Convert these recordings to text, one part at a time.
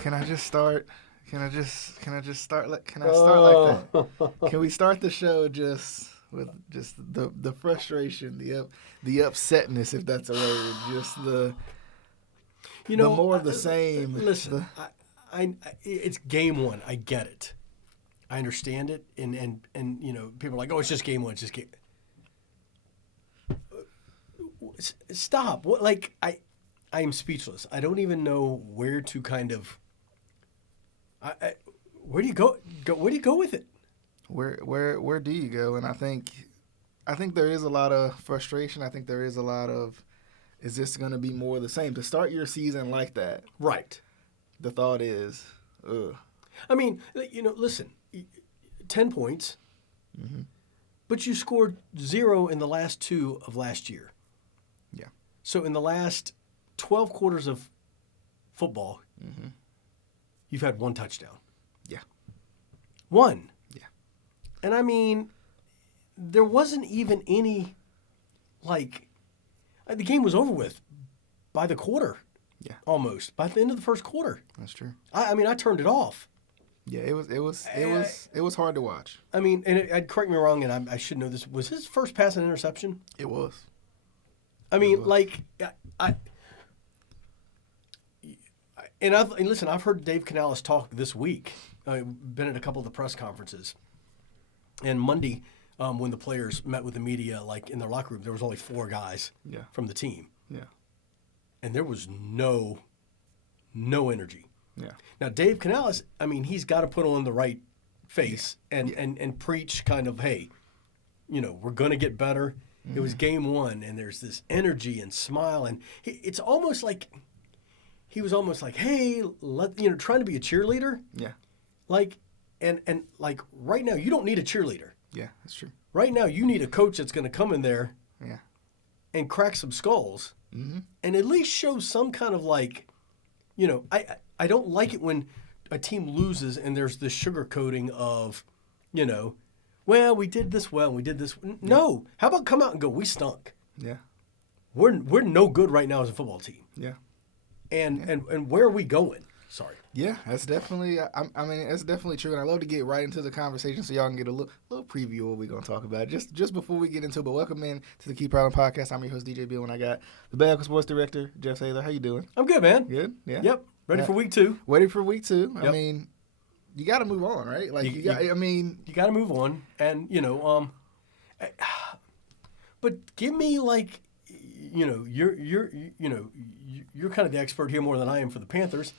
Can I just start? Can I just start? Can I start like that? Can we start the show just with just the frustration, the upsetness, if that's a word, just the more of the same. Listen, it's game one. I get it. I understand it, and people are like, oh, it's just game one. It's just game. Stop. What? Like I am speechless. I don't even know where to kind of. Where do you go? Where do you go with it? Where do you go? And I think there is a lot of frustration. I think there is a lot of, is this going to be more of the same? To start your season like that, right? The thought is, ugh. I mean, listen, 10 points, but you scored 0 in the last 2 of last year. Yeah. So in the last 12 quarters of football, you've had 1 touchdown. Yeah. 1. Yeah. And I mean, there wasn't even any, the game was over with by the quarter. Yeah. Almost. By the end of the first quarter. That's true. I mean, I turned it off. Yeah, it was hard to watch. I mean, and correct me wrong, and I should know this. Was his first pass an interception? It was. I mean, and listen, I've heard Dave Canales talk this week. I've been at a couple of the press conferences. And Monday, when the players met with the media, in their locker room, there was only 4 guys from the team. Yeah. And there was no energy. Yeah. Now, Dave Canales, I mean, he's got to put on the right face and preach kind of, hey, we're going to get better. Mm-hmm. It was game 1, and there's this energy and smile. And it's almost like he was almost like, hey, trying to be a cheerleader. Yeah. And right now, you don't need a cheerleader. Yeah, that's true. Right now, you need a coach that's going to come in there and crack some skulls and at least show some kind of I don't like it when a team loses and there's this sugarcoating of, well, we did this well, we did this. No. How about come out and go, we stunk. Yeah. We're no good right now as a football team. Yeah. And where are we going? Sorry. Yeah, that's definitely. That's definitely true, and I love to get right into the conversation so y'all can get a little preview of what we're gonna talk about just before we get into it. But welcome in to the Keep Prowling podcast. I'm your host DJ Beal, and I got the Bahakel Sports Director Jeff Taylor. How you doing? I'm good, man. Good. Yeah. Yep. Ready for week 2. Ready for week 2. Yep. I mean, you got to move on, right? You got to move on, and but give me you're kind of the expert here more than I am for the Panthers.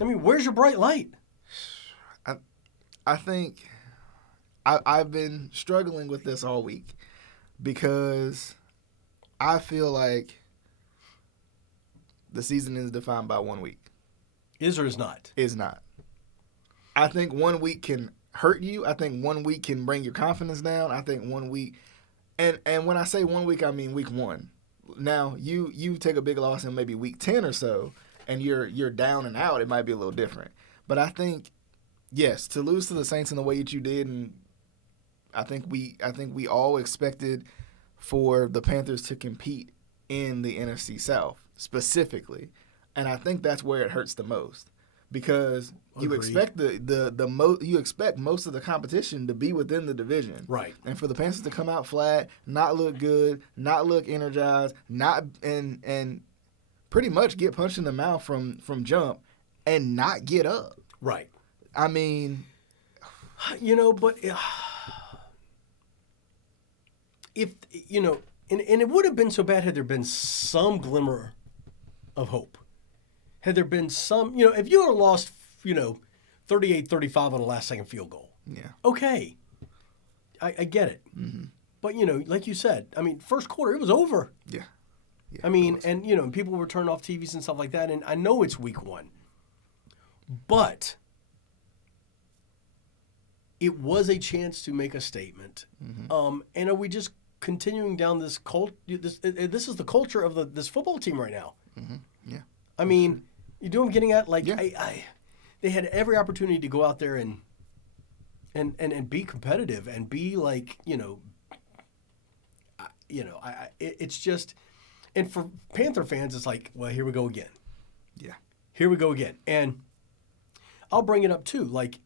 I mean, where's your bright light? I think I've been struggling with this all week because I feel like the season is defined by 1 week. Is or is not? Is not. I think 1 week can hurt you. I think 1 week can bring your confidence down. I think 1 week, and when I say 1 week, I mean week 1. Now, you take a big loss in maybe week 10 or so, and you're down and out, it might be a little different. But I think, yes, to lose to the Saints in the way that you did, and I think we all expected for the Panthers to compete in the NFC South specifically, and I think that's where it hurts the most because you expect you expect most of the competition to be within the division, right? And for the Panthers to come out flat, not look good, not look energized, not and pretty much get punched in the mouth from jump and not get up. Right. I mean, but if and it would have been so bad had there been some glimmer of hope. Had there been some, if you would have lost, 38-35 on a last-second field goal. Yeah. Okay. I get it. Mm-hmm. But, like you said, I mean, first quarter, it was over. Yeah. Yeah, I mean, and people were turning off TVs and stuff like that, and I know it's week 1, but it was a chance to make a statement. Mm-hmm. And are we just continuing down this cult? This is the culture of this football team right now. Mm-hmm. Yeah, I mean, you know what I'm getting at? They had every opportunity to go out there and be competitive and be it's just. And for Panther fans, it's like, well, here we go again. Yeah. Here we go again. And I'll bring it up too. Like,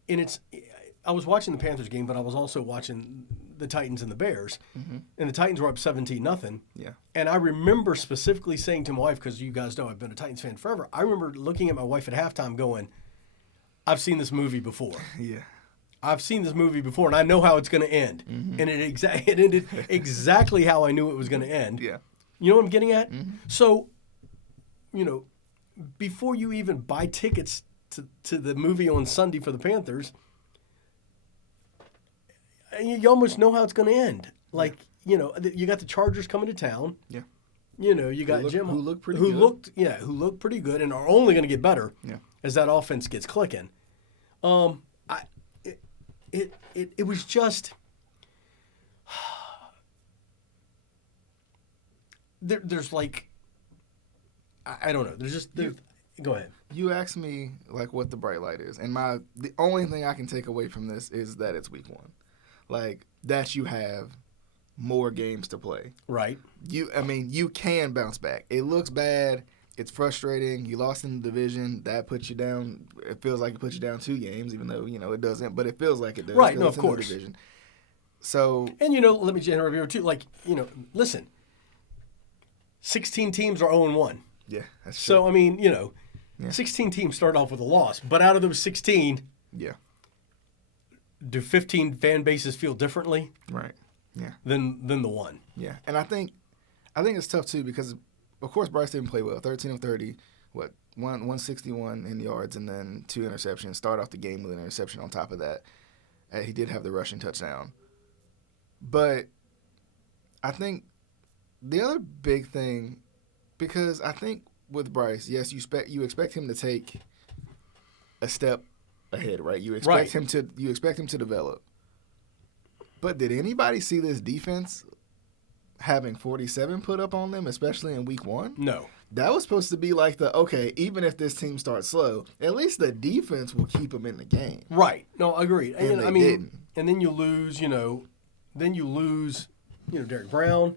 I was watching the Panthers game, but I was also watching the Titans and the Bears, and the Titans were up 17-0. Yeah. And I remember specifically saying to my wife, because you guys know I've been a Titans fan forever. I remember looking at my wife at halftime, going, "I've seen this movie before. Yeah. I've seen this movie before, and I know how it's going to end." And it ended exactly how I knew it was going to end. Yeah. You know what I'm getting at? So, before you even buy tickets to the movie on Sunday for the Panthers, you almost know how it's going to end. Like, you got the Chargers coming to town. Yeah. You got Jim, who looked pretty good. Who looked pretty good and are only going to get better as that offense gets clicking. It was just there's like, I don't know. Go ahead. You asked me like what the bright light is, and the only thing I can take away from this is that it's week 1, like that you have more games to play. Right. You can bounce back. It looks bad. It's frustrating. You lost in the division. That puts you down. It feels like it puts you down 2 games, even though it doesn't. But it feels like it does. Right. No, of course. Division. So. And let me interrupt you too. Like listen, 16 teams are 0-1. Yeah, that's true. So I mean, 16 teams start off with a loss, but out of those 16, do 15 fan bases feel differently? Right. Yeah. Than the one. Yeah, and I think it's tough too because, of course, Bryce didn't play well. 13 of 30, 161 in yards, and then 2 interceptions. Start off the game with an interception on top of that. He did have the rushing touchdown. But I think the other big thing, because I think with Bryce, yes, you expect him to take a step ahead, right? You expect him to develop. But did anybody see this defense having 47 put up on them, especially in week 1? No. That was supposed to be like even if this team starts slow, at least the defense will keep them in the game. Right. No, agreed. And they didn't. And then you lose, Derek Brown.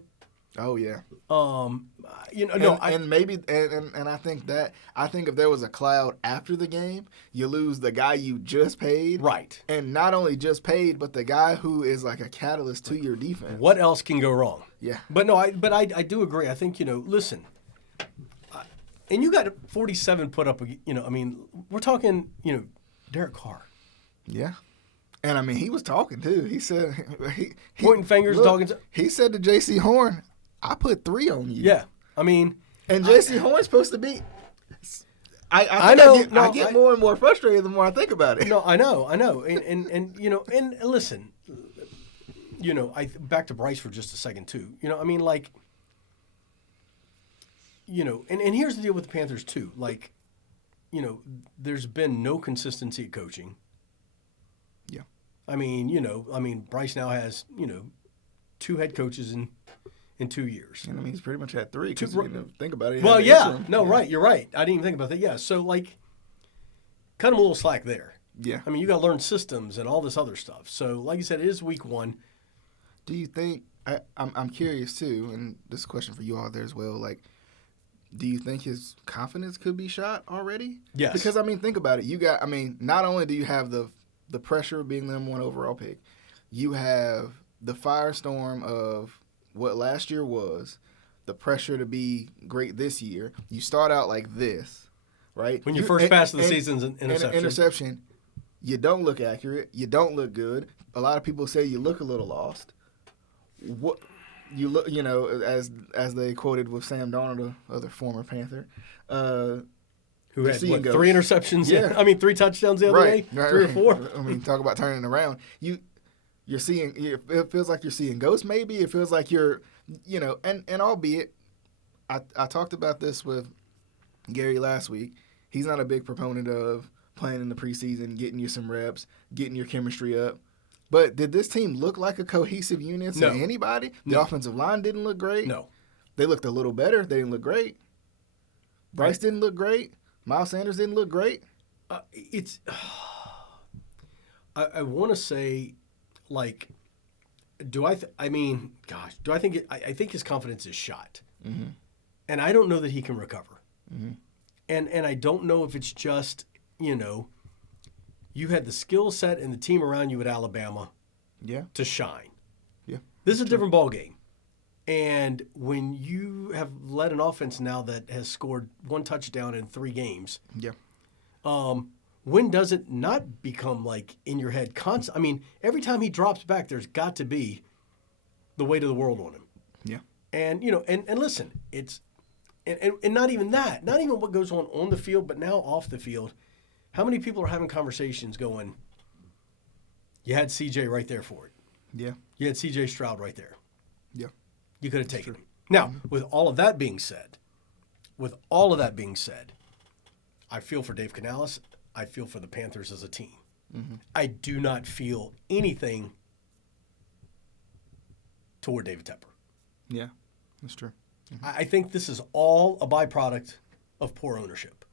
Oh yeah. And maybe I think if there was a cloud after the game, you lose the guy you just paid. Right. And not only just paid, but the guy who is like a catalyst to your defense. What else can go wrong? Yeah. But no, I do agree. I think, listen, and you got 47 put up, we're talking, Derek Carr. Yeah. And he was talking too. He said he pointing fingers, talking. He said to J.C. Horn, "I put 3 on you." Yeah, and J.C. Horn's supposed to be. I know. I get more and more frustrated the more I think about it. No, I know, and listen, back to Bryce for just a second too. And here's the deal with the Panthers too. Like, there's been no consistency at coaching. Yeah. Bryce now has, 2 head coaches in 2 years. And he's pretty much had 3 because think about it. Well, yeah. No, yeah. Right. You're right. I didn't even think about that. Yeah. So, cut him a little slack there. Yeah. You got to learn systems and all this other stuff. So, like you said, it is week 1. Do you think I'm curious too, and this is a question for you all there as well. Like, do you think his confidence could be shot already? Yes. Because think about it. You got. Not only do you have the pressure of being the number 1 overall pick, you have the firestorm of what last year was, the pressure to be great this year. You start out like this, right? When you first pass the season's interception. You don't look accurate. You don't look good. A lot of people say you look a little lost. What you look, as they quoted with Sam Darnold, the other former Panther, who had 3 interceptions? Yeah, 3 touchdowns the other day, 3 or 4. Talk about turning it around. You're seeing. It feels like you're seeing ghosts. Maybe it feels like you're, and albeit, I talked about this with Gary last week. He's not a big proponent of playing in the preseason, getting you some reps, getting your chemistry up. But did this team look like a cohesive unit to anybody? The offensive line didn't look great. No. They looked a little better. They didn't look great. Bryce didn't look great. Miles Sanders didn't look great. I want to say, do I think I think his confidence is shot. Mm-hmm. And I don't know that he can recover. Mm-hmm. And I don't know if it's just, you had the skill set and the team around you at Alabama to shine. Yeah. This is a different ball game. And when you have led an offense now that has scored 1 touchdown in 3 games, when does it not become like in your head constant? I mean, every time he drops back, there's got to be the weight of the world on him. Yeah. And and listen, it's and not even that, not even what goes on the field, but now off the field. How many people are having conversations going, you had CJ right there for it. Yeah. You had CJ Stroud right there. Yeah. You could have taken him. Now, with all of that being said, I feel for Dave Canales. I feel for the Panthers as a team. Mm-hmm. I do not feel anything toward David Tepper. Yeah, that's true. Mm-hmm. I think this is all a byproduct of poor ownership.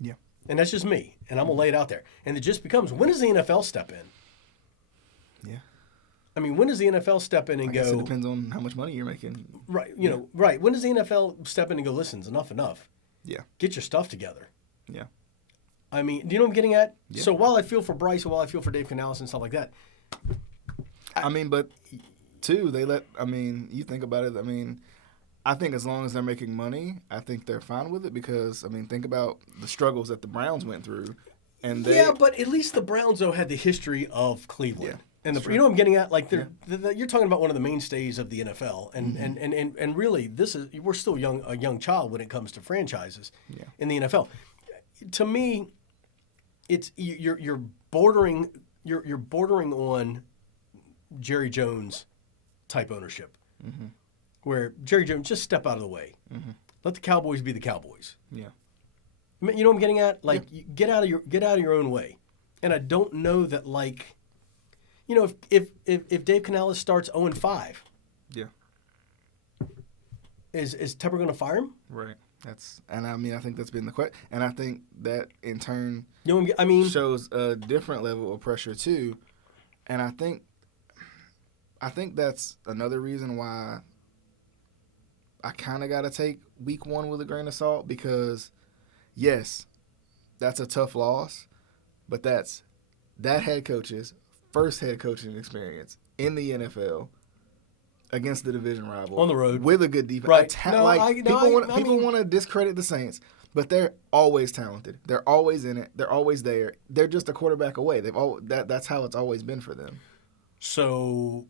Yeah. And that's just me, and I'm going to lay it out there. And it just becomes, when does the NFL step in? Yeah. I mean, when does the NFL step in and I go... guess it depends on how much money you're making. Right, right. When does the NFL step in and go, listen, enough. Yeah. Get your stuff together. Yeah. I mean, do you know what I'm getting at? Yeah. So while I feel for Bryce, while I feel for Dave Canales and stuff like that... I mean, but, too, you think about it, I think as long as they're making money, I think they're fine with it because, think about the struggles that the Browns went through. And but at least the Browns, though, had the history of Cleveland. Yeah. And you know what I'm getting at? Like you're talking about one of the mainstays of the NFL, and really, we're still a young child when it comes to franchises in the NFL. To me, it's you're bordering on Jerry Jones type ownership, where Jerry Jones just step out of the way, let the Cowboys be the Cowboys. Yeah, you know what I'm getting at? Like get out of your own way, and I don't know that like. You know, if Dave Canales starts 0-5, is Tepper going to fire him? Right. I think that's been the question, and I think that in turn, shows a different level of pressure too, and I think that's another reason why I kind of got to take week 1 with a grain of salt because, yes, that's a tough loss, but that's that head coach's first head coaching experience in the NFL against the division rival on the road with a good defense. Right. People want to discredit the Saints, but they're always talented. They're always in it. They're always there. They're just a quarterback away. That's how it's always been for them. So,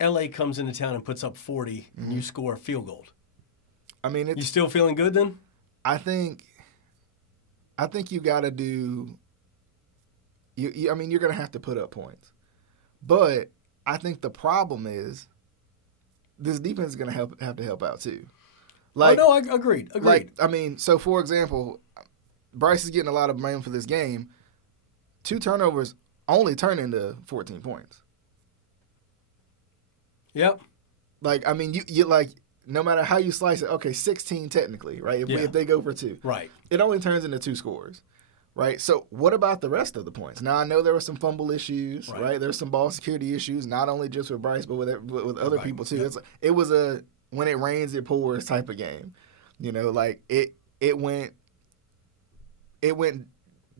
LA comes into town and puts up 40, and you score a field goal. You still feeling good then? I think you got to do. You're going to have to put up points. But I think the problem is this defense is going to have to help out too. Agreed. So for example, Bryce is getting a lot of blame for this game. 2 turnovers only turn into 14 points. Yep. You no matter how you slice it, okay, 16 technically, right? If they go for 2. Right. It only turns into 2 scores. Right, so what about the rest of the points? Now I know there were some fumble issues, right? There's some ball security issues, not only just with Bryce, but with other people too. Yep. It was a when it rains it pours type of game, it went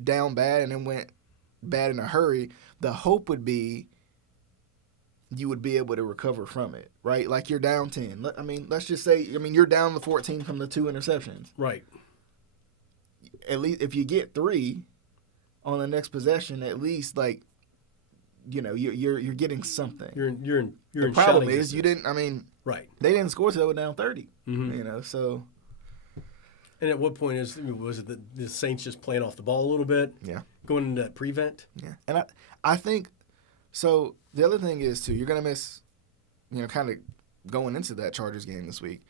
down bad and it went bad in a hurry. The hope would be you would be able to recover from it, right? Like you're down 10. Let's just say you're down the 14 from the 2 interceptions, right? At least if you get 3 on the next possession, at least you're getting something. The problem is you didn't. Right. They didn't score till they were down 30. So. And at what point was it the Saints just playing off the ball a little bit? Yeah. Going into that prevent. Yeah, and I think so. The other thing is too, you're gonna miss, kind of going into that Chargers game this week.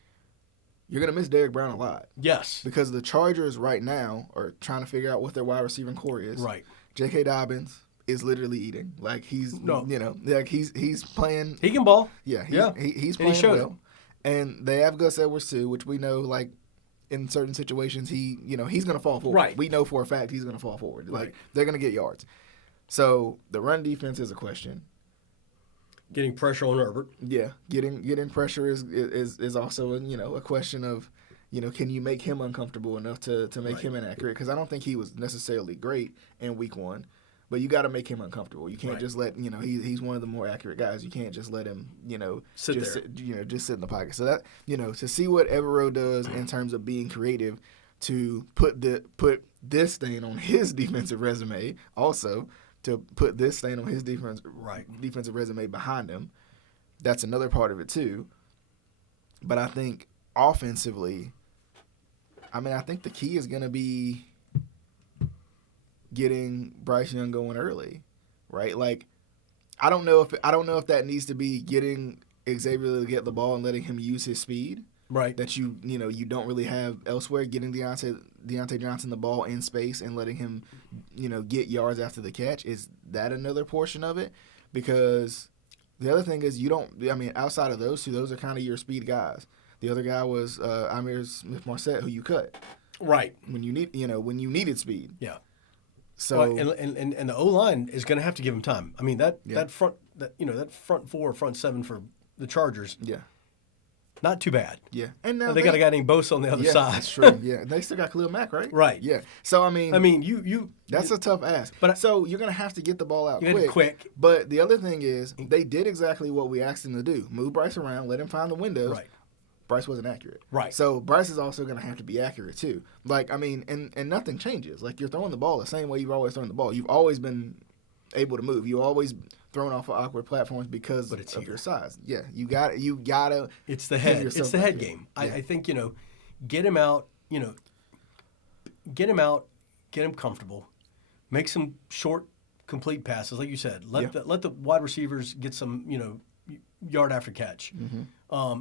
You're going to miss Derrick Brown a lot. Yes. Because the Chargers right now are trying to figure out what their wide receiving core is. Right. J.K. Dobbins is literally eating. He's playing. He can ball. Yeah. He's playing well. And they have Gus Edwards too, which we know, in certain situations, he's going to fall forward. Right. We know for a fact he's going to fall forward. Right. They're going to get yards. So the run defense is a question. Getting pressure on Herbert. Yeah, getting pressure is also a question of, can you make him uncomfortable enough to make him inaccurate? Because I don't think he was necessarily great in week 1, but you got to make him uncomfortable. You can't just let he's one of the more accurate guys. You can't just let him sit in the pocket. So that to see what Evero does in terms of being creative to put this stain on his defensive resume, also to put this stain on his defensive resume behind him. That's another part of it too. But I think offensively, I think the key is going to be getting Bryce Young going early, right? Like, I don't know if that needs to be getting Xavier to get the ball and letting him use his speed, right? That you don't really have elsewhere. Getting Deontay Johnson the ball in space and letting him get yards after the catch, is that another portion of it? Because the other thing is outside of those two, those are kind of your speed guys. The other guy was Amir Smith-Marset, who you cut when you needed speed. Yeah. So and the O-line is going to have to give him time. I mean that front four, front seven for the Chargers. Yeah. Not too bad. Yeah. And now they got a guy named Bosa on the other side. That's true. Yeah. They still got Khalil Mack, right? Right. Yeah. So you that's a tough ask. But so you're gonna have to get the ball out quick. But the other thing is they did exactly what we asked them to do. Move Bryce around, let him find the windows. Right. Bryce wasn't accurate. Right. So Bryce is also going to have to be accurate too. Like, and nothing changes. Like, you're throwing the ball the same way you've always thrown the ball. You've always been able to move. You've always thrown off of awkward platforms because of your size. Yeah, you got to. It's the head. It's the head game. Yeah. I think get him out. Get him out. Get him comfortable. Make some short, complete passes, like you said. Let the wide receivers get some yard after catch. Mm-hmm.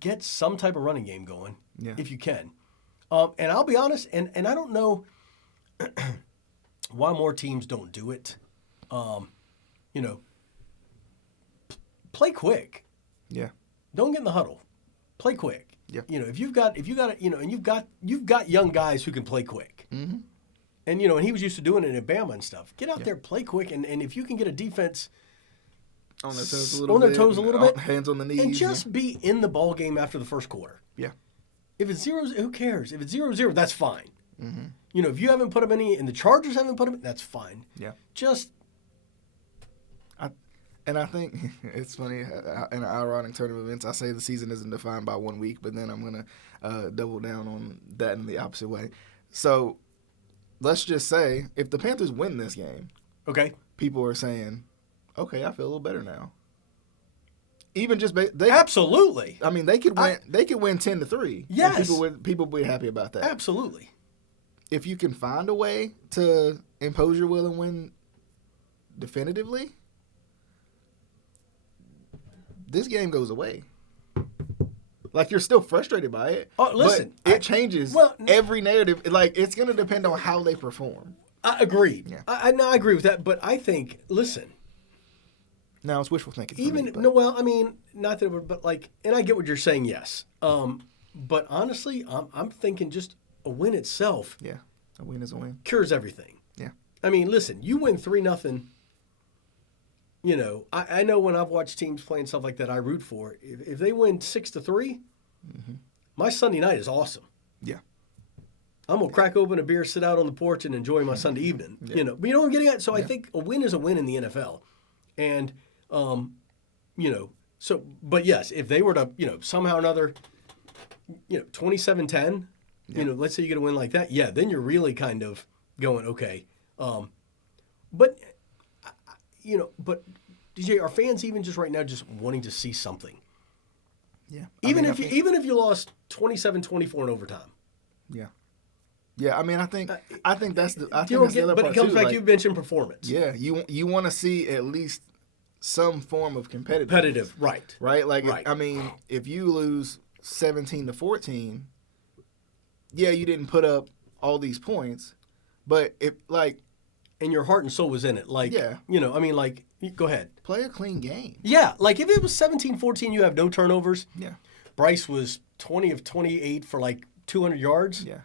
Get some type of running game going if you can. And I'll be honest, and I don't know why more teams don't do it. Play quick. Yeah. Don't get in the huddle. Play quick. Yeah. If you've got and you've got young guys who can play quick. Mm-hmm. And and he was used to doing it in Bama and stuff. Get out there, play quick, and if you can get a defense on their toes a little bit, hands on the knees, and just be in the ball game after the first quarter. Yeah. If it's 0, who cares? If it's 0-0, that's fine. Mm-hmm. If you haven't put them any, and the Chargers haven't put them, that's fine. Yeah. And I think it's funny, in an ironic turn of events, I say the season isn't defined by 1 week, but then I'm going to double down on that in the opposite way. So let's just say if the Panthers win this game, okay, people are saying, okay, I feel a little better now. Even just absolutely. I mean, they could win. They could win 10-3. Yes, people would be happy about that. Absolutely. If you can find a way to impose your will and win definitively, this game goes away. Like, you're still frustrated by it. Oh, listen, but it changes every narrative. Like, it's going to depend on how they perform. I agree. Yeah. I agree with that. But I think, listen. Now it's wishful thinking. Not that, but like, and I get what you're saying. Yes. But honestly, I'm thinking just a win itself. Yeah, a win is a win. Cures everything. Yeah. I mean, listen, you win 3-0. I know when I've watched teams playing stuff like that, I root for it. If they win 6-3, mm-hmm. my Sunday night is awesome. Yeah. I'm gonna crack open a beer, sit out on the porch, and enjoy my Sunday evening. Yeah. But you know what I'm getting at. So I think a win is a win in the NFL, and So, but yes, if they were to somehow or another, 27-10, let's say you get a win like that, then you're really kind of going okay. But DJ, are fans even just right now just wanting to see something? Yeah. Even if you lost 27-24 in overtime. Yeah. Yeah, I mean, I think that's the other part. But it comes too. back. Like, You mentioned performance. Yeah, you want to see at least some form of competitive, right? Like, right. I mean, if you lose 17-14, you didn't put up all these points, but and your heart and soul was in it. Like, go ahead. Play a clean game. Yeah, like if it was 17-14, you have no turnovers. Yeah. Bryce was 20 of 28 for like 200 yards. Yeah.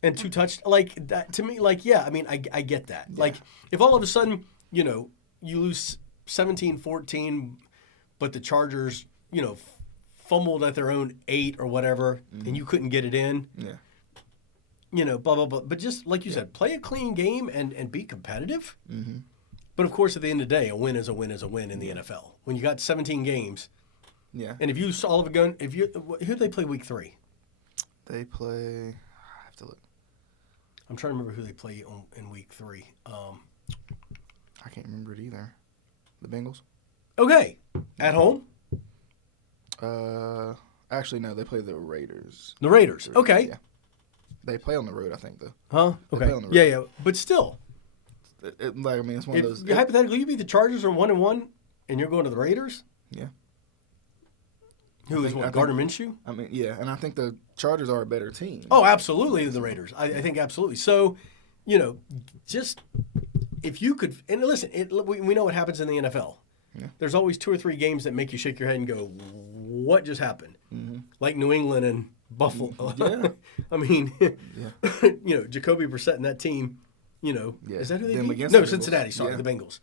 And 2 touchdowns. Like that to me, I get that. Yeah. Like if all of a sudden, you lose 17-14, but the Chargers, fumbled at their own 8 or whatever, and you couldn't get it in. Yeah. You know, blah, blah, blah. But just like you said, play a clean game and be competitive. Mm-hmm. But, of course, at the end of the day, a win is a win is a win in the NFL. When you got 17 games. Yeah. And if you saw who do they play week 3? They play, I have to look. I'm trying to remember who they play in week 3. I can't remember it either. The Bengals? Okay. At home? Actually, no, they play the Raiders. The Raiders. Okay. Yeah. They play on the road, I think, though. Huh? They Okay. play on the road. Yeah. But still. It's one of those. Hypothetically, you beat the Chargers are 1-1, and you're going to the Raiders? Yeah. Who is Gardner Minshew? I mean, yeah, and I think the Chargers are a better team. Oh, absolutely, the Raiders. I think absolutely. So, you know, just if you could, and listen, we know what happens in the NFL. Yeah. There's always 2 or 3 games that make you shake your head and go, what just happened? Mm-hmm. Like New England and Buffalo. Yeah. I mean, Yeah. you know, Jacoby Brissett and that team, you know, Yeah. is that who they Them beat? against No, the Bengals. Cincinnati, sorry, Yeah. the Bengals.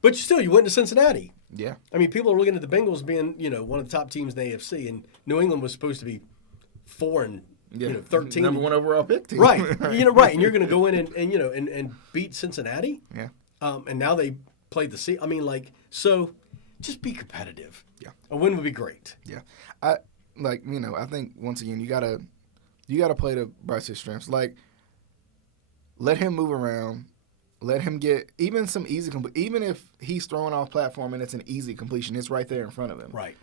But still, you went to Cincinnati. Yeah. I mean, people are looking at the Bengals being, you know, one of the top teams in the AFC, and New England was supposed to be 4 and Yeah. 13. Number 1 overall pick team. Right. You know, right. And you're going to go in and you know, and beat Cincinnati. Yeah. And now they played the I mean, like, so just be competitive. Yeah. A win would be great. Yeah. I think once again you gotta play to Bryce's strengths. Like, let him move around. Let him get even some easy even if he's throwing off platform and it's an easy completion, it's right there in front of him. Right.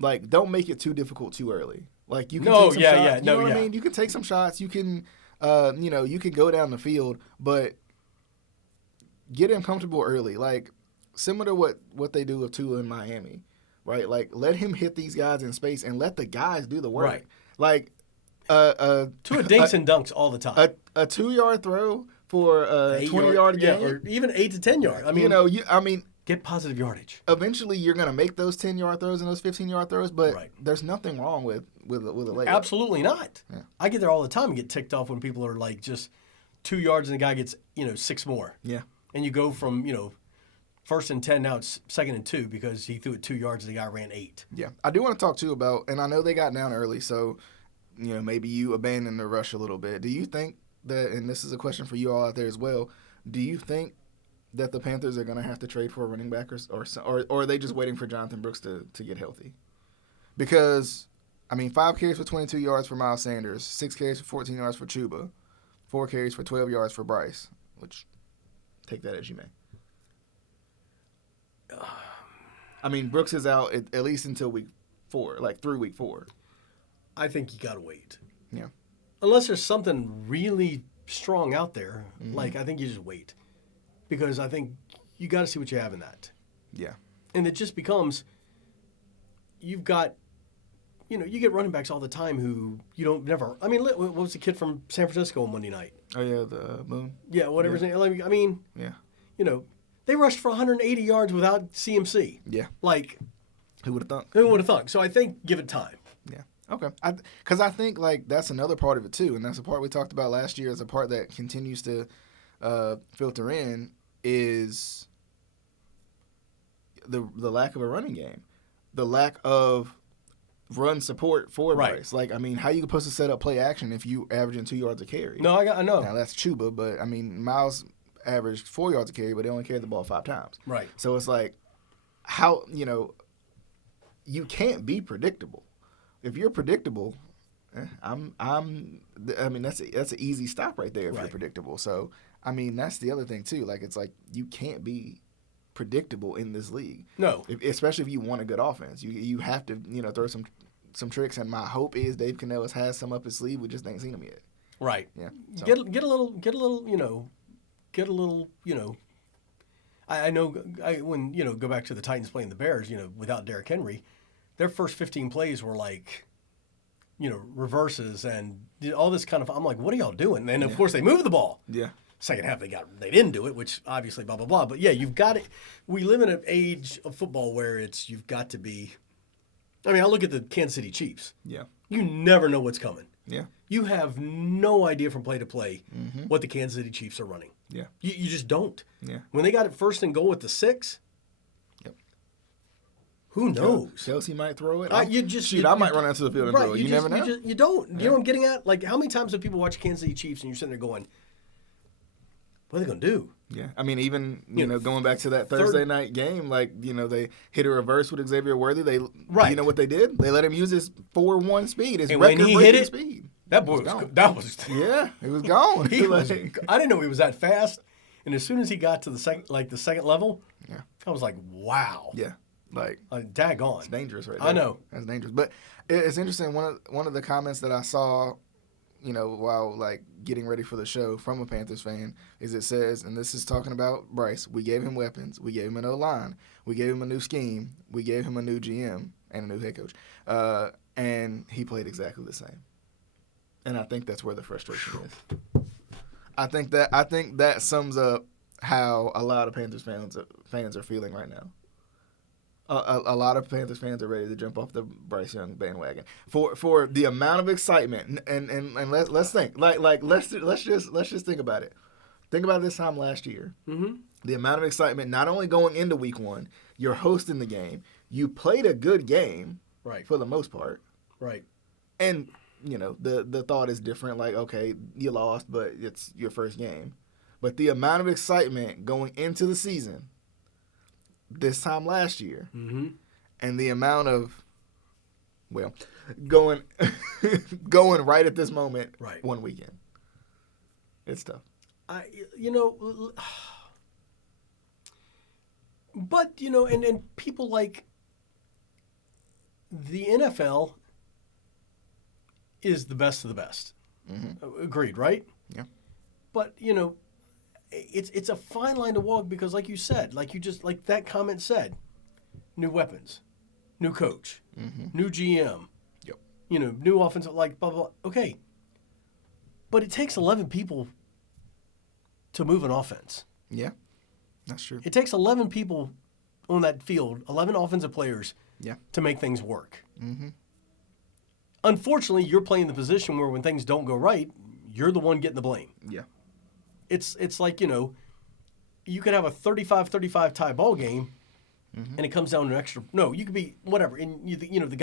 Like, don't make it too difficult too early. Like, you can No, take some yeah, shots. yeah, You no, know what yeah. I mean? You can take some shots. You can, you can go down the field, but get him comfortable early. Like, similar to what they do with Tua in Miami, right? Like, let him hit these guys in space and let the guys do the work. Right. Like, Tua dinks and dunks all the time. a 2-yard throw for a 20-yard gain, or even 8 to 10 yard. I mean, get positive yardage. Eventually, you're going to make those 10-yard throws and those 15-yard throws, but Right. there's nothing wrong with a layup. Absolutely not. Yeah. I get there all the time and get ticked off when people are like just 2 yards and the guy gets 6 more. Yeah. And you go from 1st and 10, now it's 2nd and 2 because he threw it 2 yards and the guy ran 8. Yeah. I do want to talk, too, about, and I know they got down early, so, maybe you abandon the rush a little bit. Do you think that, and this is a question for you all out there as well, do you think that the Panthers are going to have to trade for a running back or are they just waiting for Jonathan Brooks to get healthy? Because, 5 carries for 22 yards for Miles Sanders, 6 carries for 14 yards for Chuba, 4 carries for 12 yards for Bryce, which, take that as you may. Brooks is out at least until week 4, like through week 4. I think you got to wait. Yeah. Unless there's something really strong out there, Mm-hmm. like I think you just wait. Because I think you got to see what you have in that. Yeah. And it just becomes, you've got, you get running backs all the time who you don't never. What was the kid from San Francisco on Monday night? Oh, yeah, the Moon. Yeah, whatever his name. Yeah. They rushed for 180 yards without CMC. Yeah. Like, Who would have thunk? who would have thought? So I think give it time. Yeah. Okay. Because I think, like, that's another part of it, too. And that's a part we talked about last year as a part that continues to filter in is the lack of a running game. The lack of run support for Right. Bryce. Like, how you supposed to set up play action if you averaging 2 yards a carry? No, I know. Now, that's Chuba, but, Miles averaged 4 yards a carry, but they only carried the ball 5 times. Right. So it's like, how, you can't be predictable. If you're predictable, that's an easy stop right there if you're Right. predictable. So, that's the other thing, too. Like, it's like you can't be predictable in this league. No. Especially if you want a good offense. You have to, throw some tricks, and my hope is Dave Canellis has some up his sleeve. We just ain't seen them yet. Right. Yeah. So. Get a little, I know when, go back to the Titans playing the Bears, without Derrick Henry, their first 15 plays were like, reverses and all this kind of, I'm like, what are y'all doing? And of course they moved the ball. Yeah. Second half they didn't do it, which obviously blah, blah, blah. But yeah, you've got it. We live in an age of football where you've got to be, I look at the Kansas City Chiefs. Yeah. You never know what's coming. Yeah. You have no idea from play to play Mm-hmm. what the Kansas City Chiefs are running. Yeah. You just don't. Yeah. When they got it 1st and goal at the 6, Yep. Who knows? Chelsea might throw it. I might run out to the field and throw it. You never know. You don't. You know what I'm getting at? Like, how many times have people watched Kansas City Chiefs and you're sitting there going, what are they going to do? Yeah. I mean, even, going back to that Thursday night game, like, they hit a reverse with Xavier Worthy. You know what they did? They let him use his 4.1 speed, his record-breaking speed. That boy was yeah, it was gone. I didn't know he was that fast. And as soon as he got to the second level, I was like, wow. Yeah. Like daggone. It's dangerous right there. I know. That's dangerous. But it's interesting. One of the comments that I saw, while like getting ready for the show from a Panthers fan is it says, and this is talking about Bryce, we gave him weapons. We gave him an O-line. We gave him a new scheme. We gave him a new GM and a new head coach. And he played exactly the same. And I think that's where the frustration is. I think that sums up how a lot of Panthers fans are feeling right now. A lot of Panthers fans are ready to jump off the Bryce Young bandwagon for the amount of excitement and let's think let's just think about it. Think about this time last year. Mm-hmm. The amount of excitement, not only going into week 1, you're hosting the game, you played a good game, right, for the most part, right, and the thought is different. Like, okay, you lost, but it's your first game. But the amount of excitement going into the season this time last year, mm-hmm, and the amount of, going right at this moment, right, one weekend, it's tough. But and people like the NFL is the best of the best. Mm-hmm. Agreed, right? Yeah. But it's a fine line to walk because, like you said, like that comment said, new weapons, new coach, mm-hmm, new GM, yep, new offensive, like blah, blah, blah. Okay. But it takes 11 people to move an offense. Yeah, that's true. It takes 11 people on that field, 11 offensive players, yeah, to make things work. Mm-hmm. Unfortunately, you're playing the position where when things don't go right, you're the one getting the blame. Yeah. It's like, you could have a 35-35 tie ball game, mm-hmm, and it comes down to an extra. No, you could be whatever, and the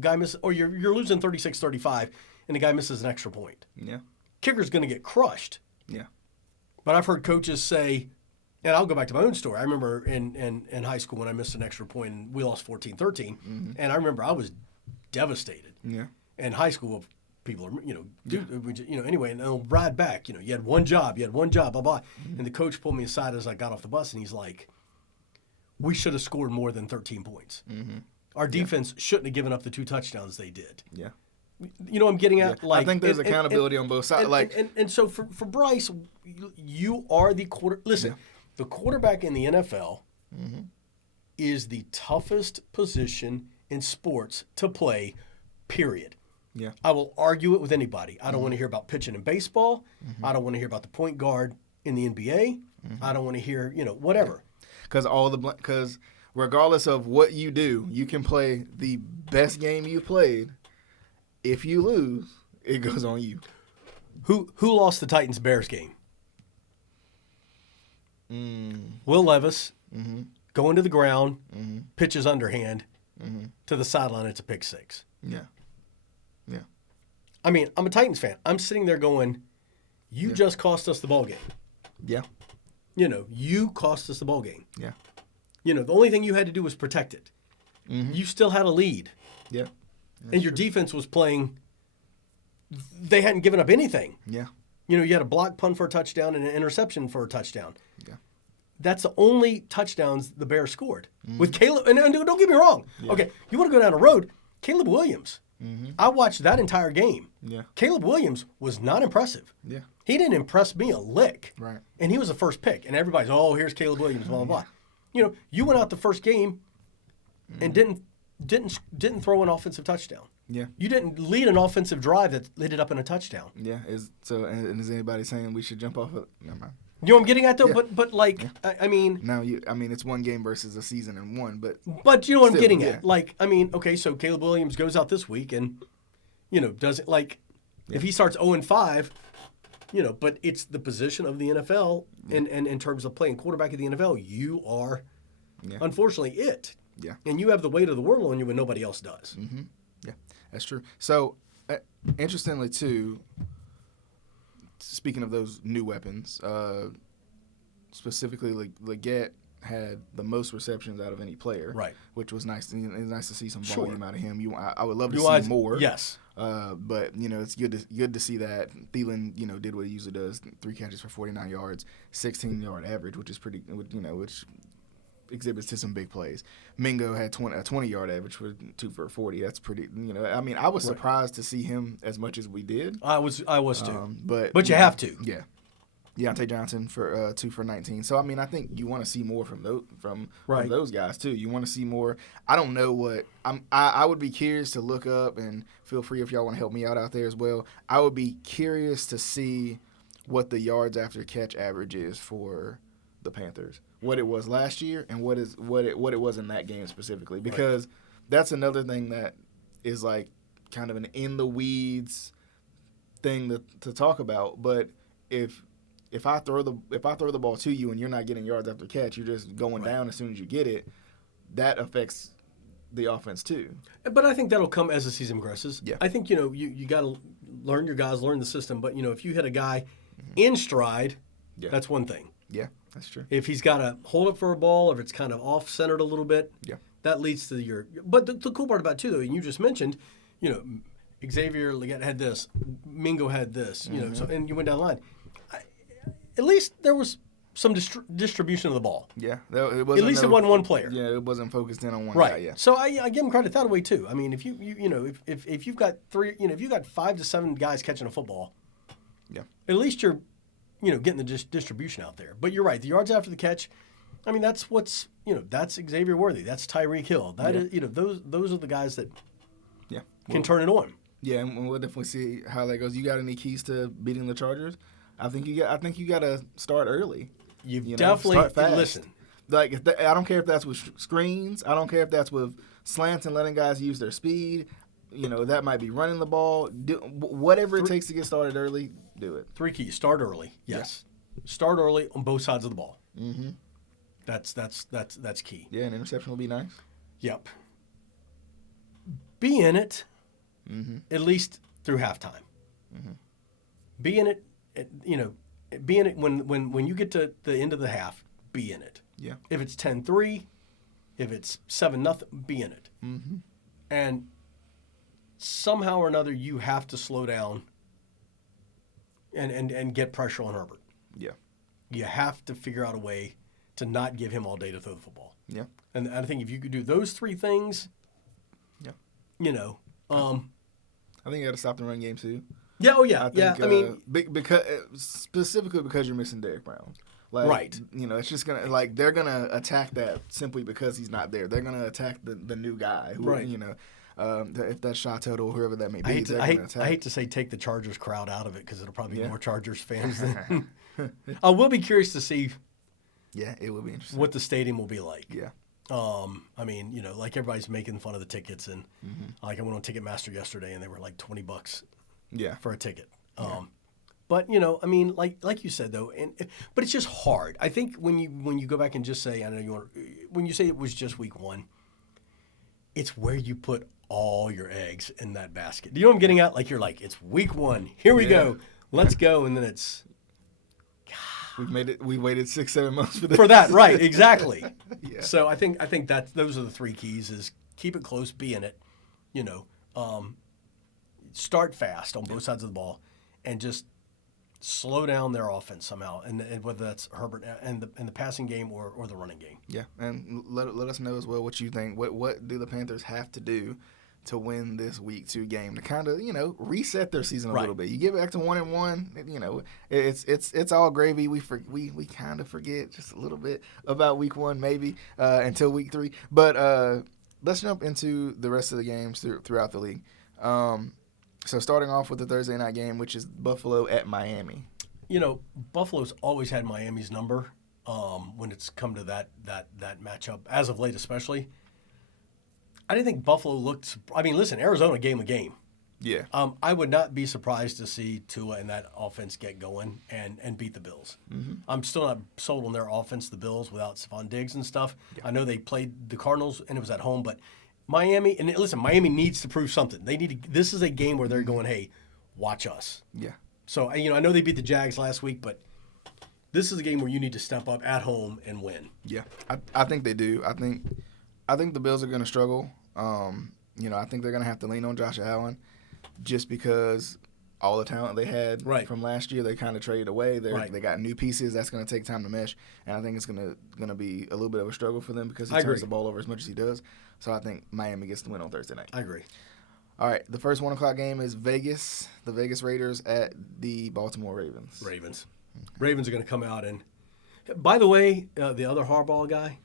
guy misses, or you're losing 36-35, and the guy misses an extra point. Yeah. Kicker's going to get crushed. Yeah. But I've heard coaches say, and I'll go back to my own story. I remember in high school when I missed an extra point and we lost 14-13, mm-hmm, and I remember I was devastated. Yeah. In high school, people are, anyway, and they'll ride back. You had one job, blah, blah. Mm-hmm. And the coach pulled me aside as I got off the bus, and he's like, we should have scored more than 13 points. Mm-hmm. Our defense shouldn't have given up the 2 touchdowns they did. Yeah. You know what I'm getting at? Yeah. I think there's accountability on both sides. And so for Bryce, you are the Listen, the quarterback in the NFL, mm-hmm, is the toughest position in sports to play, period. Yeah. I will argue it with anybody. I don't mm-hmm, want to hear about pitching in baseball. mm-hmm, I don't want to hear about the point guard in the NBA. mm-hmm, I don't want to hear, whatever. Because regardless of what you do, you can play the best game you played. If you lose, it goes on you. Who lost the Titans-Bears game? Will Levis, mm-hmm, going to the ground, mm-hmm, pitches underhand, mm-hmm, to the sideline. It's a pick 6. Yeah. Yeah. I mean, I'm a Titans fan. I'm sitting there going, you just cost us the ball game. Yeah. You cost us the ball game. Yeah. The only thing you had to do was protect it. Mm-hmm. You still had a lead. Yeah. And your defense was playing, they hadn't given up anything. Yeah. You had a block punt for a touchdown and an interception for a touchdown. Yeah. That's the only touchdowns the Bears scored. Mm-hmm. With Caleb, and don't get me wrong. Yeah. Okay, you want to go down the road, Caleb Williams. Mm-hmm. I watched that entire game. Yeah. Caleb Williams was not impressive. Yeah. He didn't impress me a lick. Right. And he was the first pick. And everybody's, here's Caleb Williams, blah, blah, blah. You went out the first game and didn't throw an offensive touchdown. Yeah. You didn't lead an offensive drive that ended up in a touchdown. Yeah. And is anybody saying we should jump off of it? Never mind. You know what I'm getting at, though? Yeah. But like, yeah. I mean... Now, it's one game versus a season and one, but... But you know what I'm getting at? Like, I mean, okay, so Caleb Williams goes out this week and, does it like... Yeah. If he starts 0-5, but it's the position of the NFL, and in terms of playing quarterback of the NFL, you are, unfortunately, it. Yeah. And you have the weight of the world on you when nobody else does. Mm-hmm. Yeah, that's true. So, interestingly, too, speaking of those new weapons, specifically, Leggett had the most receptions out of any player, right? Which was nice. It was nice to see some volume out of him. I would love to see more. Yes. But it's good to see that Thielen did what he usually does: 3 catches for 49 yards, 16-yard average, which is pretty. Which exhibits to some big plays. Mingo had a 20-yard average for 2 for 40. That's pretty. I was surprised to see him as much as we did. I was too. But you have to. Yeah. Deontay Johnson for 2 for 19. So I think you want to see more from those guys too. You want to see more. I don't know what I would be curious to look up, and feel free if y'all want to help me out there as well. I would be curious to see what the yards after catch average is for the Panthers. What it was last year and what it was in that game specifically, because that's another thing that is like kind of an in the weeds thing to talk about. But if I throw the ball to you and you're not getting yards after catch, you're just going down as soon as you get it. That affects the offense too. But I think that'll come as the season progresses. Yeah. I think you got to learn your guys, learn the system. But if you hit a guy in stride, that's one thing. Yeah, that's true. If he's got to hold it for a ball, or if it's kind of off centered a little bit, that leads to your. But the cool part about it too, though, and you just mentioned, Xavier Leggett had this, Mingo had this, so and you went down the line. At least there was some distribution of the ball. Yeah, at least it wasn't one player. Yeah, it wasn't focused in on one guy. Yeah. So I give him credit that way too. I mean, if if you've got 5 to 7 guys catching a football, at least you're getting the distribution out there. But you're right, the yards after the catch. I mean, that's what's that's Xavier Worthy. That's Tyreek Hill. That is those are the guys that can turn it on. Yeah, and we'll definitely see how that goes. You got any keys to beating the Chargers? I think you got to start early. You definitely start fast. Listen. Like I don't care if that's with screens. I don't care if that's with slants and letting guys use their speed. That might be running the ball. Whatever it takes to get started early, do it. 3 keys: start early. Yes, start early on both sides of the ball. Mm-hmm. That's key. Yeah, an interception will be nice. Yep. Be in it, at least through halftime. Mm-hmm. Be in it. Be in it when you get to the end of the half. Be in it. Yeah. If it's 10-3, if it's 7-0, be in it. Mm-hmm. And somehow or another, you have to slow down and get pressure on Herbert. Yeah. You have to figure out a way to not give him all day to throw the football. Yeah. And I think if you could do those 3 things, I think you got to stop the run game too. Yeah, oh yeah, I mean, because specifically because you're missing Derrick Brown, right? It's just gonna they're gonna attack that simply because he's not there. They're gonna attack the new guy, who, right? If that's Chateau or whoever that may be. I hate to say take the Chargers crowd out of it because it'll probably be more Chargers fans than. I will be curious to see. Yeah, it will be interesting. What the stadium will be like. Yeah. I mean, like everybody's making fun of the tickets, and like I went on Ticketmaster yesterday, and they were like $20. Yeah. For a ticket. But I mean, like you said though, but it's just hard. I think when you go back and just say, I know when you say it was just week 1, it's where you put all your eggs in that basket. Do you know what I'm getting at? Like you're like, it's week 1, here we go, let's go, and then it's. We've made it. We waited 6-7 months for this. For that, right? Exactly. Yeah. So I think that those are the 3 keys: is keep it close, be in it, start fast on both sides of the ball, and just slow down their offense somehow, and whether that's Herbert and the passing game or the running game. Yeah, and let us know as well what you think. What do the Panthers have to do to win this week 2 game to kind of reset their season a little bit? You get back to 1-1, it's all gravy. We kind of forget just a little bit about week 1 maybe until week 3. But let's jump into the rest of the games throughout the league. So starting off with the Thursday night game, which is Buffalo at Miami. Buffalo's always had Miami's number when it's come to that matchup, as of late especially. I didn't think Buffalo looked – I mean, listen, Arizona game a game. Yeah. I would not be surprised to see Tua and that offense get going and beat the Bills. Mm-hmm. I'm still not sold on their offense, the Bills, without Stephon Diggs and stuff. Yeah. I know they played the Cardinals and it was at home, but Miami, and listen, Miami needs to prove something. This is a game where they're going, hey, watch us. Yeah. So, I know they beat the Jags last week, but this is a game where you need to step up at home and win. Yeah, I think they do. I think the Bills are going to struggle. I think they're going to have to lean on Josh Allen just because all the talent they had from last year, they kind of traded away. They got new pieces. That's going to take time to mesh, and I think it's going to be a little bit of a struggle for them because he turns the ball over as much as he does. So I think Miami gets the win on Thursday night. I agree. All right, the first 1 o'clock game is Vegas, the Vegas Raiders at the Baltimore Ravens. Ravens. Ravens are going to come out and, by the way, the other Harbaugh guy,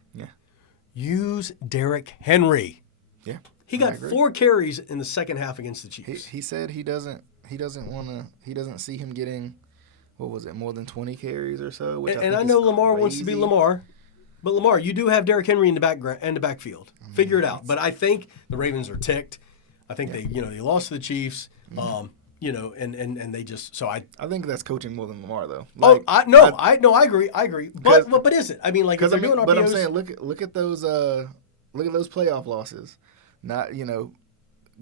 use Derrick Henry. Yeah, he got 4 carries in the second half against the Chiefs. He said he doesn't see him getting, what was it, more than 20 carries or so. Which I know Lamar crazy. Wants to be Lamar, but Lamar, you do have Derrick Henry in the backfield. Figure it out. But I think the Ravens are ticked. I think they lost to the Chiefs. Mm-hmm. And they just I think that's coaching more than Lamar though. I agree. But is it? I mean, like, because but I'm saying look at those playoff losses. Not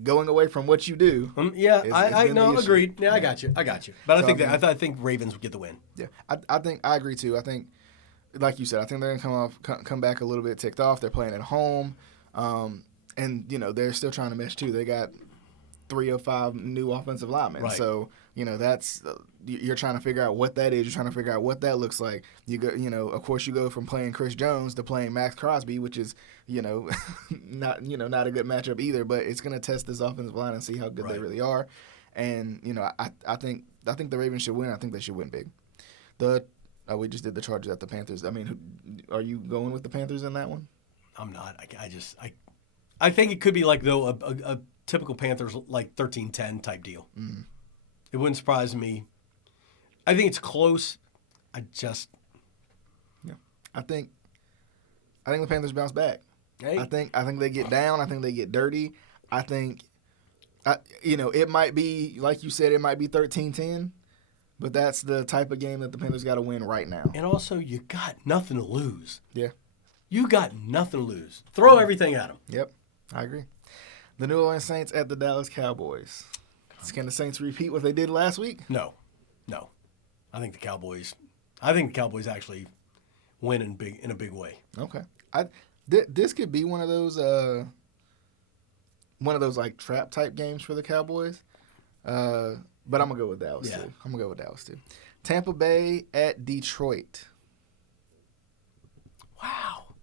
going away from what you do. Agreed. Yeah, I got you. But I think Ravens would get the win. Yeah, I agree too. I think, like you said, I think they're gonna come back a little bit ticked off. They're playing at home, and they're still trying to mesh too. They got 3 or 5 new offensive linemen. Right. So, that's you're trying to figure out what that is. You're trying to figure out what that looks like. You go, of course you go from playing Chris Jones to playing Max Crosby, which is, not a good matchup either, but it's going to test this offensive line and see how good they really are. And, I think the Ravens should win. I think they should win big. We just did the Chargers at the Panthers. I mean, are you going with the Panthers in that one? I'm not. I think it could be like, though, a typical Panthers, like 13-10 type deal. Mm-hmm. It wouldn't surprise me. I think it's close. I think the Panthers bounce back. Hey. I think they get down. I think they get dirty. I think, it might be, like you said, it might be 13-10, but that's the type of game that the Panthers got to win right now. And also, you got nothing to lose. Yeah. You got nothing to lose. Throw everything at them. Yep, I agree. The New Orleans Saints at the Dallas Cowboys. Can the Saints repeat what they did last week? No. I think the Cowboys actually win in a big way. Okay. This could be one of those like trap type games for the Cowboys. But I'm gonna go with Dallas too. I'm gonna go with Dallas too. Tampa Bay at Detroit. Wow.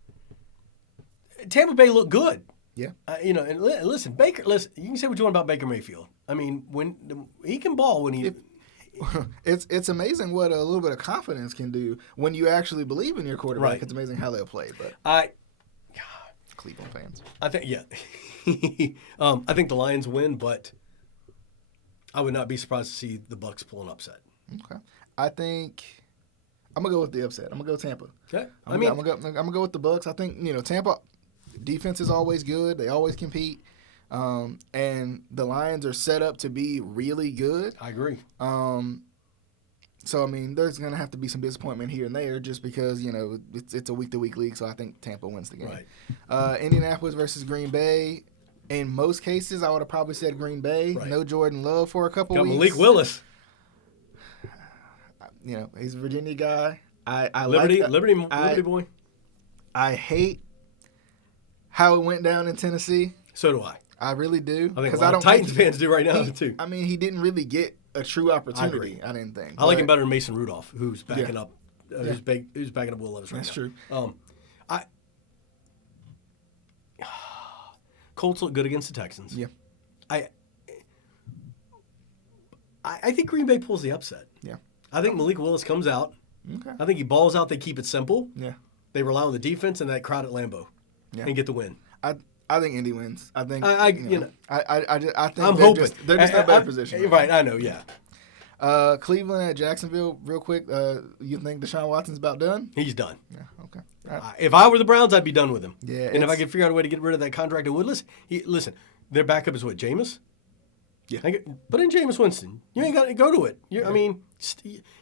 Tampa Bay looked good. Yeah. And listen, Baker. Listen, you can say what you want about Baker Mayfield. I mean, when he can ball, when he. It's amazing what a little bit of confidence can do when you actually believe in your quarterback. Right. It's amazing how they'll play. But Cleveland fans. I think I think the Lions win, but I would not be surprised to see the Bucs pull an upset. Okay. I think I'm gonna go with the upset. I'm gonna go Tampa. Okay. I'm gonna go with the Bucs. I think Tampa defense is always good. They always compete. And the Lions are set up to be really good. I agree. So, I mean, there's going to have to be some disappointment here and there just because, it's a week-to-week league, so I think Tampa wins the game. Right. Indianapolis versus Green Bay. In most cases, I would have probably said Green Bay. Right. No Jordan Love for a couple weeks. Malik Willis. He's a Virginia guy. Liberty boy. I hate how it went down in Tennessee. So do I. I really do. I think a lot of Titans fans do right now, too. I mean, he didn't really get a true opportunity, I didn't think. I like him better than Mason Rudolph, who's backing up who's backing up Will Levis right That's now. True. Colts look good against the Texans. Yeah. I think Green Bay pulls the upset. Yeah. I think Malik Willis comes out. Okay. I think he balls out. They keep it simple. Yeah. They rely on the defense and that crowd at Lambeau and get the win. I think Indy wins. I think I think I'm hoping they're just in a better position. Right, I know, yeah. Cleveland at Jacksonville, real quick. You think Deshaun Watson's about done? He's done. Yeah, okay. If I were the Browns, I'd be done with him. Yeah, and if I could figure out a way to get rid of that contract, I would. Listen, their backup is what, Jameis? Yeah. Put in Jameis Winston. You ain't got to go to it. I mean,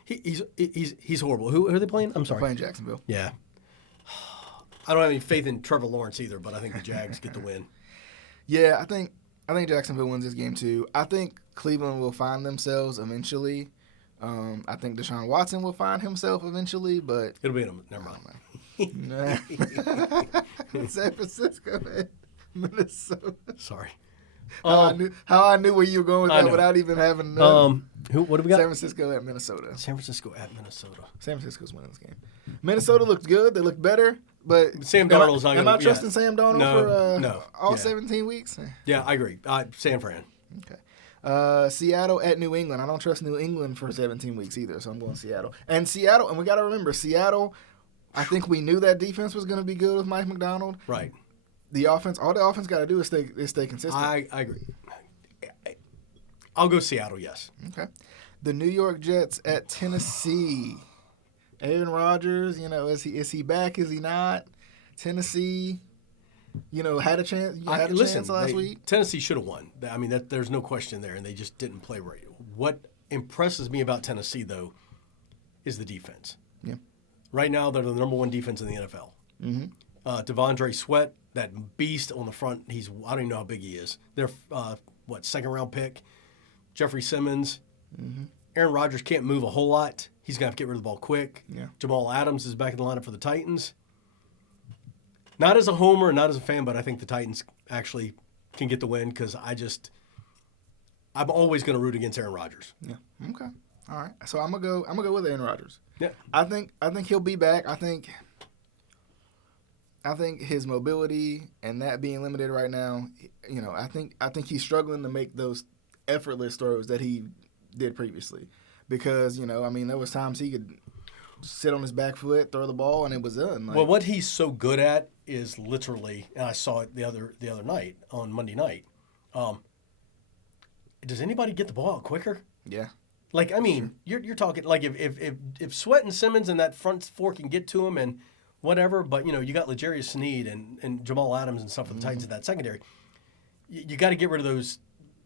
he's horrible. Who are they playing? I'm sorry. Playing Jacksonville. Yeah. I don't have any faith in Trevor Lawrence either, but I think the Jags get the win. Yeah, I think Jacksonville wins this game too. I think Cleveland will find themselves eventually. I think Deshaun Watson will find himself eventually, but it'll be never mind. San Francisco and Minnesota. Sorry. How I knew where you were going with that without even having what do we got? San Francisco at Minnesota. San Francisco at Minnesota. San Francisco's winning this game. Minnesota looked good. They looked better. But Sam Darnold's not going to... Am I trusting Sam Darnold for all 17 weeks? Yeah, I agree. San Fran. Okay. Seattle at New England. I don't trust New England for 17 weeks either, so I'm going Seattle. And we got to remember, Seattle, I think we knew that defense was going to be good with Mike McDonald. Right. All the offense got to do is stay consistent. I agree. I'll go Seattle, yes. Okay. The New York Jets at Tennessee. Aaron Rodgers, is he back? Is he not? Tennessee, had a chance. Chance last week. Tennessee should have won. I mean, there's no question there, and they just didn't play right. What impresses me about Tennessee, though, is the defense. Yeah. Right now, they're the number one defense in the NFL. Mm-hmm. Devondre Sweat, that beast on the front. I don't even know how big he is. They're second round pick. Jeffrey Simmons. Mm-hmm. Aaron Rodgers can't move a whole lot. He's going to have to get rid of the ball quick. Yeah. Jamal Adams is back in the lineup for the Titans. Not as a homer, not as a fan, but I think the Titans actually can get the win because I'm always going to root against Aaron Rodgers. Yeah. Okay. All right. So I'm gonna go with Aaron Rodgers. Yeah. I think he'll be back. I think his mobility and that being limited right now, I think he's struggling to make those effortless throws that he did previously, because there was times he could sit on his back foot, throw the ball, and it was done. Well, what he's so good at is literally, and I saw it the other night on Monday night. Does anybody get the ball out quicker? Yeah. You're talking like if Sweat and Simmons and that front four can get to him and whatever, but you got L'Jarius Sneed and Jamal Adams and stuff for the Titans in that secondary. You got to get rid of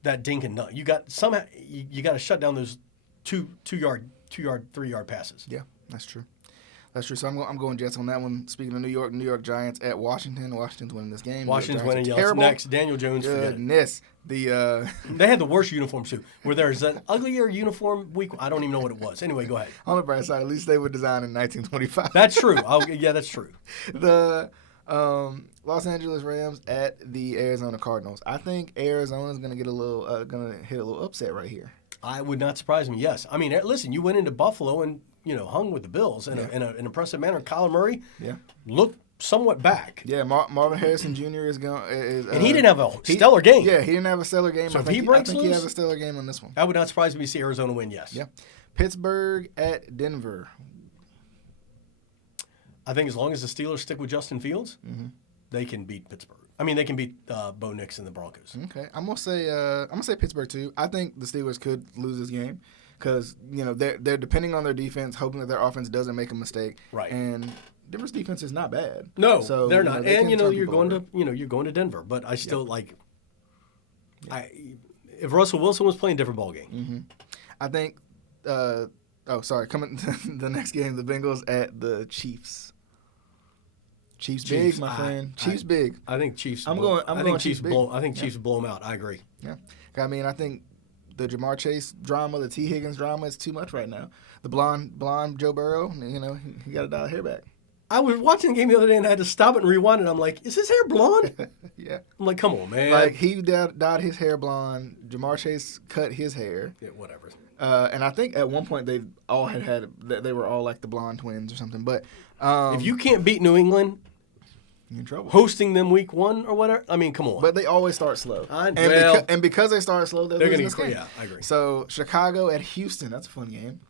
that dink and nut. You got to shut down those 3 yard passes. Yeah, that's true. So I'm going Jets on that one. Speaking of New York Giants at Washington. Washington's winning this game. Washington's winning. Terrible. Next, Daniel Jones. Goodness. They had the worst uniforms too. Where there's an uglier uniform week. I don't even know what it was. Anyway, go ahead. On the bright side, at least they were designed in 1925. That's true. That's true. The Los Angeles Rams at the Arizona Cardinals. I think Arizona's going to hit a little upset right here. I would not surprise me. Yes, I mean, listen, you went into Buffalo and hung with the Bills in an impressive manner. Kyler Murray, looked somewhat back. Yeah, Marvin Harrison Jr. and he didn't have a stellar game. Yeah, he didn't have a stellar game. So I think he has a stellar game on this one. That would not surprise me to see Arizona win. Yes. Yeah. Pittsburgh at Denver. I think as long as the Steelers stick with Justin Fields, they can beat Pittsburgh. I mean, they can beat Bo Nix and the Broncos. Okay, I'm gonna say Pittsburgh too. I think the Steelers could lose this game because they're depending on their defense, hoping that their offense doesn't make a mistake. Right. And Denver's defense is not bad. No, so, they're not. They and you're going to Denver, but I still if Russell Wilson was playing a different ball game. Mm-hmm. I think. Coming to the next game, the Bengals at the Chiefs. Chiefs big, my friend. Chiefs big. I think Chiefs. I think Chiefs blow them out. I agree. Yeah. I mean, I think the Jamar Chase drama, the T. Higgins drama is too much right now. The blonde Joe Burrow, he got to dye hair back. I was watching the game the other day and I had to stop it and rewind it. I'm like, is his hair blonde? Yeah. I'm like, come on, man. Like, he dyed his hair blonde. Jamar Chase cut his hair. Yeah, whatever. And I think at one point they were all like the blonde twins or something. But if you can't beat New England, you're in trouble. Hosting them week 1 or whatever, I mean, come on. But they always start slow. And because they start slow, they're losing this game. Yeah, I agree. So Chicago at Houston, that's a fun game.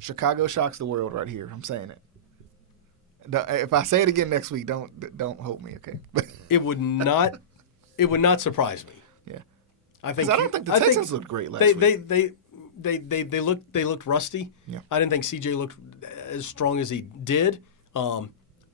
Chicago shocks the world right here. I'm saying it. If I say it again next week, don't hold me, okay? It would not surprise me. Yeah. I don't think the Texans looked great last week. They looked rusty. Yeah. I didn't think CJ looked as strong as he did.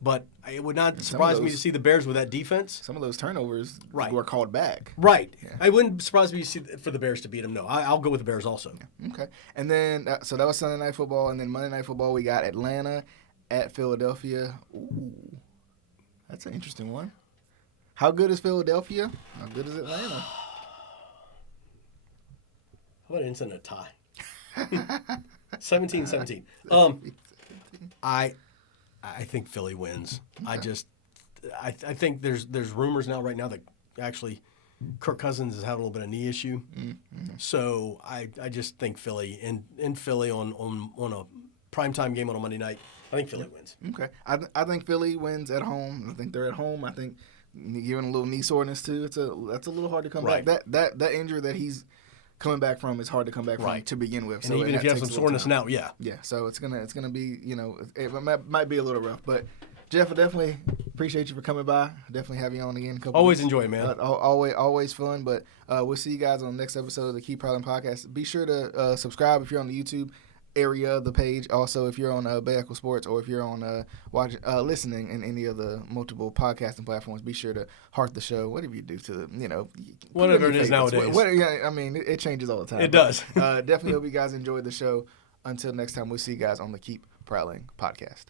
But it would not surprise me to see the Bears with that defense. Some of those turnovers were called back. Right. Yeah. I wouldn't surprise me to see for the Bears to beat them. No, I'll go with the Bears also. Yeah. Okay. And then, so that was Sunday Night Football. And then Monday Night Football, we got Atlanta at Philadelphia. Ooh, that's an interesting one. How good is Philadelphia? How good is Atlanta? How about instant a tie? 17-17. I think Philly wins. Okay. I think there's rumors now right now that actually Kirk Cousins has had a little bit of knee issue. Mm-hmm. So I just think Philly in Philly on a primetime game on a Monday night. I think Philly wins. Okay. I think Philly wins at home. I think they're at home. I think given a little knee soreness too, that's a little hard to come back. That injury that he's coming back from is hard to come back from to begin with. And so even if you have some soreness now, yeah. So it's gonna be, it might be a little rough. But Jeff, I definitely appreciate you for coming by. Definitely have you on again. Always enjoy it, man. Always fun. But we'll see you guys on the next episode of the Keep Prowling Podcast. Be sure to subscribe if you're on the YouTube area of the page. Also, if you're on Bahakel Sports or if you're on listening in any of the multiple podcasting platforms, be sure to heart the show. Whatever you do to the, whatever it is nowadays. It changes all the time. It does. Definitely hope you guys enjoyed the show. Until next time, we'll see you guys on the Keep Prowling Podcast.